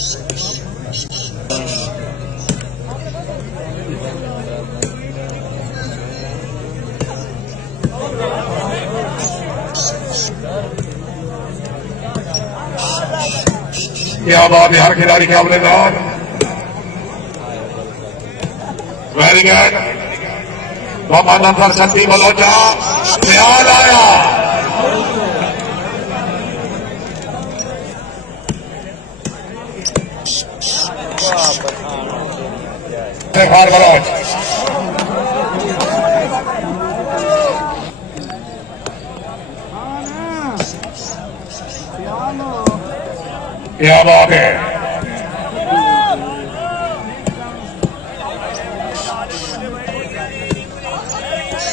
क्या बात है, हर खिलाड़ी के अवलेदार। Very good. मोहम्मद अनवर सत्ती बलोचा ख्याल आया। इफ्तिखार बलोच क्या बात है।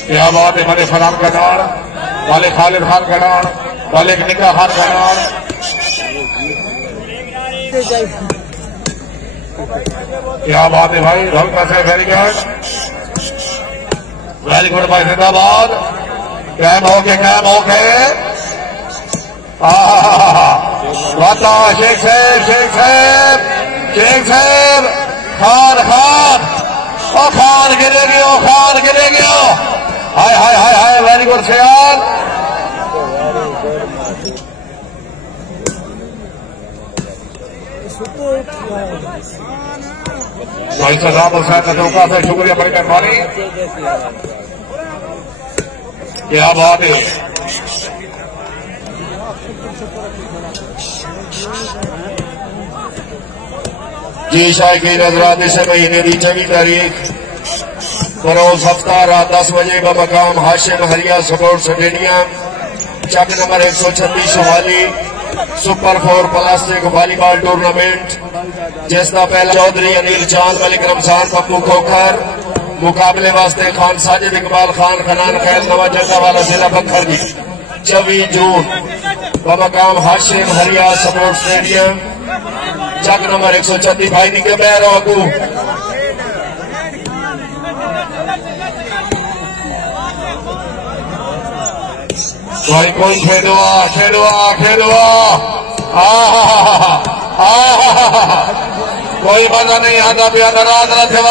क्या बात है। मलिक फरहान गडार, मलिक खालिद खान गडार, मलिक निका खान गडार। क्या बात है भाई, बहुत पैसे। वेरी गुड, वेरी गुड भाई, जिंदाबाद। कैम हो गए। शेख साहब खान गिरे गयो। हाय हाय हाय हाय, वेरी गुड सयाल। भाई सदाब हुसैन नजोका से शुक्रिया, बड़ी मेहरबानी। क्या बात है। जी शायद हजरात, इस महीने की 24 तारीख बरोज हफ्ता रात 10 बजे का मकाम हाशिम हरिया स्पोर्ट्स स्टेडियम, चक नंबर 136 वाली सुपर 4 प्लास्टिक वॉलीबॉल टूर्नामेंट, जिसका पहला चौधरी अनिल चांद, मलिक रमजान, पप्पू खोखर मुकाबले वास्ते खान साजिद इकबाल खान खनान खैर नवा जंगा वाला जिला बखर की 24 जून बमकाम हाशिम हरिया स्पोर्ट्स स्टेडियम, चक नंबर 136। भाई निके पैर अगू भाई कोई खेलवा कोई मजा नहीं आता पिया, नाराज न थे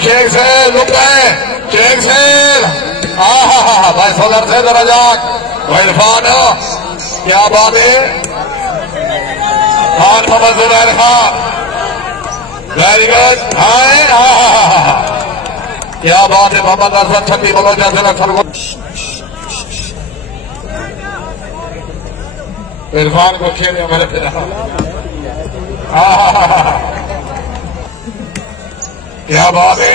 शेख से लुक गए। शेख से भाई सोलर से दराजाक भाई इरफान, क्या बात है। Khan Mohammed Zubair Khan, very good. क्या बात है। मोहम्मद अरफत छठी बलोचा से इरफान को खेले हमारे पिता। क्या बात है।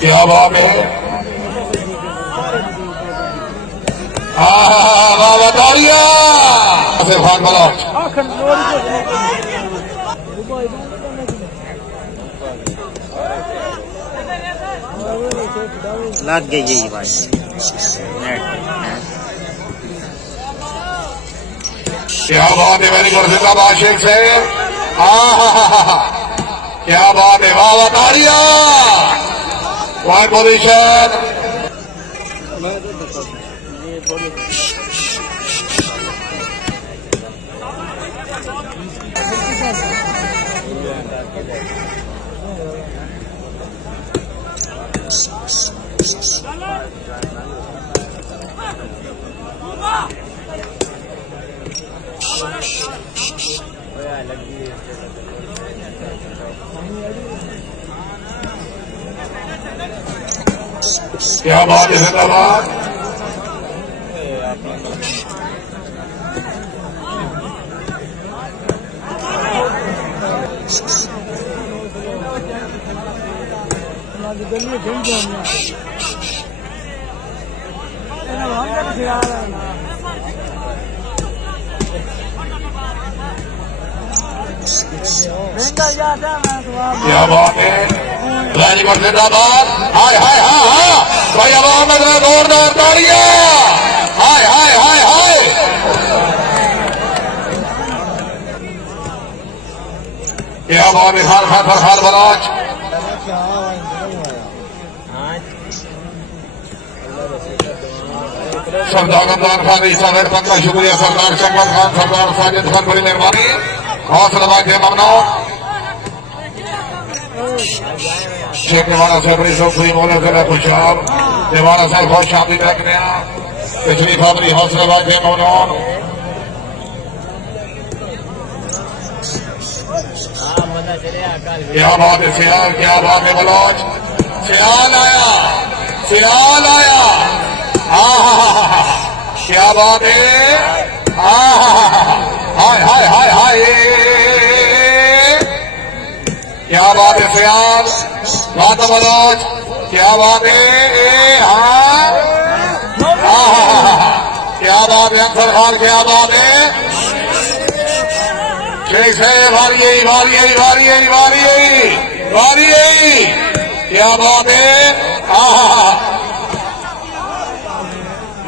क्या बात है। बताइए खान बलोच लग गई यही भाई। क्या बात है। मेरी जिंदाबाद शेख से। क्या बात है। वाह बताइए। One position. क्या बात है। जिंदाबाद। क्या बात है। वेरी गुड जिंदाबाद। हाय हाय हाय हाय भाई आवाम में जोरदार तालियां। हाय हाय हाय हाय क्या बात है। खान खान फरहान बराज सरदार रमजान खान ईसा वेर का शुक्रिया। सरदार शंकर खान सरदार साजिद खान बड़ी मेहरबानी। हौसला बांधिए ममनो शेख निवाड़ा साहब बड़ी सोफी मौला जिला खुशाब निवाड़ा साहब बहुत शादी रखने पिछली फाबरी हौसला बांधिए ममनो। क्या बात है सियाल। क्या बात है बलोच। सियाल आया सियाल आया। क्या बात है। हाय हाय हाय हाय क्या बात है सियाल। बात बलोच। क्या बात है। क्या बात है अफसर खान। क्या बात है। ठीक है भारी भारी भारी भारी भारी। क्या बात है।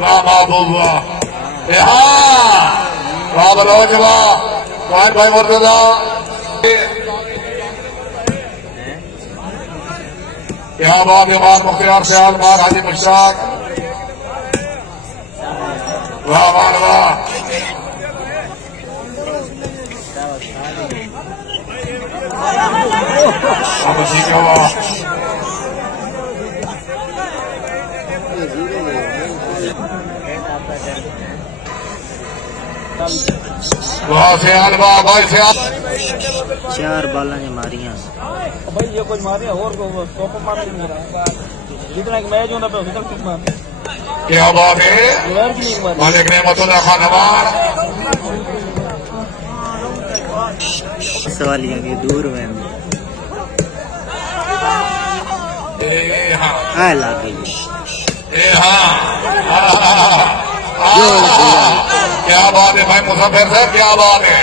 वाह महबूब वाह। वाह बलोच वाह भाई मुर्तजा। क्या बात है। मार मुख्तियार सियाल मार हाजी मुश्ताक। वाह वाह वाह। अब ठीक है वाह। वाह सियाल वाह भाई सियाल। 4 बाला ने मारिया भाई ये कुछ मारे और टॉप मार जितना कि मैच होता है तक मार। क्या बात है। मालिक नेमतुल्लाह खान अवार सवालिया के दूर में हाँ लग गई। क्या बात है भाई मुसाफिर साहब। क्या बात है।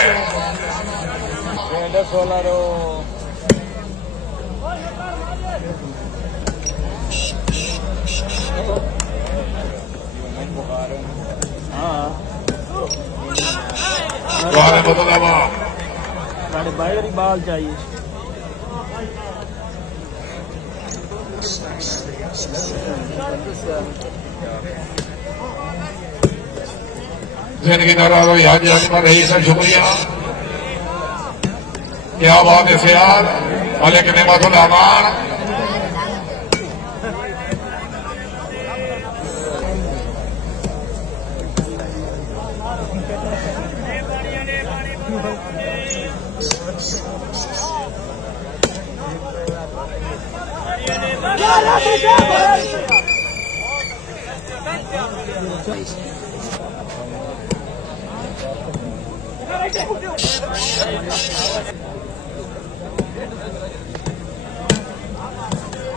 साढ़े बाहर ही बाल चाहिए। जिंदगी नाराज हुई हाजी अकबर रही सर शुक्रिया। क्या बात है सियाल। मालिक नेमतुल्लाह अमान।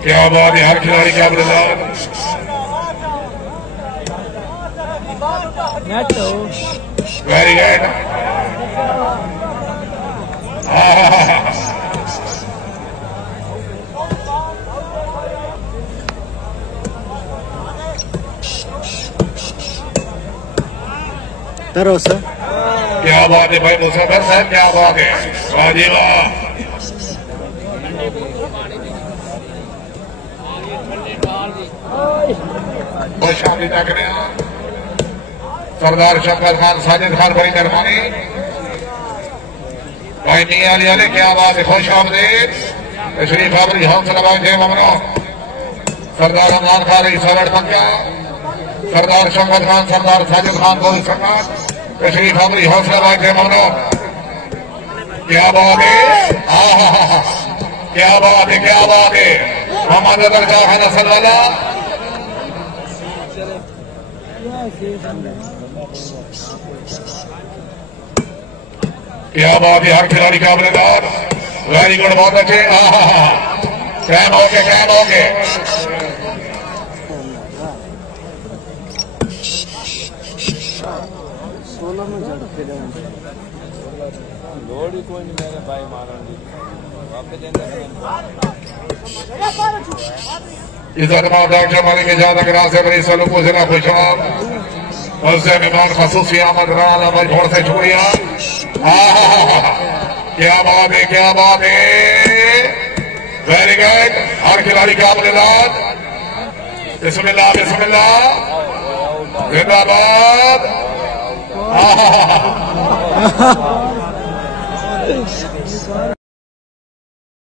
क्या बात है। हर खिलाड़ी क्या बदलाव। Very good. तरो सर। क्या बात है भाई मुसाफिर साहब। क्या बात है। वाह जी वाह। बहुत शादी तक सरदार शंकर खान साजिद खान बड़ी मेहरबानी। भाई मियां अली अली क्या बात है। खुश आमदीद तशरीफ आवरी। हौसला बांधिए ममनो। सरदार रमजान खान ईसा पंजा सरदार शंकर खान सरदार साजिद खान गोल सरकार तशरीफ आवरी। हौसला बांधिए ममनो। क्या बात है। क्या बात है। क्या बात है। मोहम्मद अदर शाह है नसल वाला। क्या बात है। हर खिलाड़ी का अबलेदार। वेरी गुड बहुत अच्छे। कैम हो गए कैम हो गए। लोड ही कोई नहीं मेरे भाई मारा इज्जत डॉक्टर मालिक इजाद अगरा से बड़ी सलूक जिला खुशाब और से मेहमान खसूसी अहमद राल अमल भोर से शुक्रिया। क्या बात है, क्या बात है, वेरी गुड। हर खिलाड़ी का अमलदाद, बिस्मिल्लाह बिस्मिल्लाह, जिंदाबाद।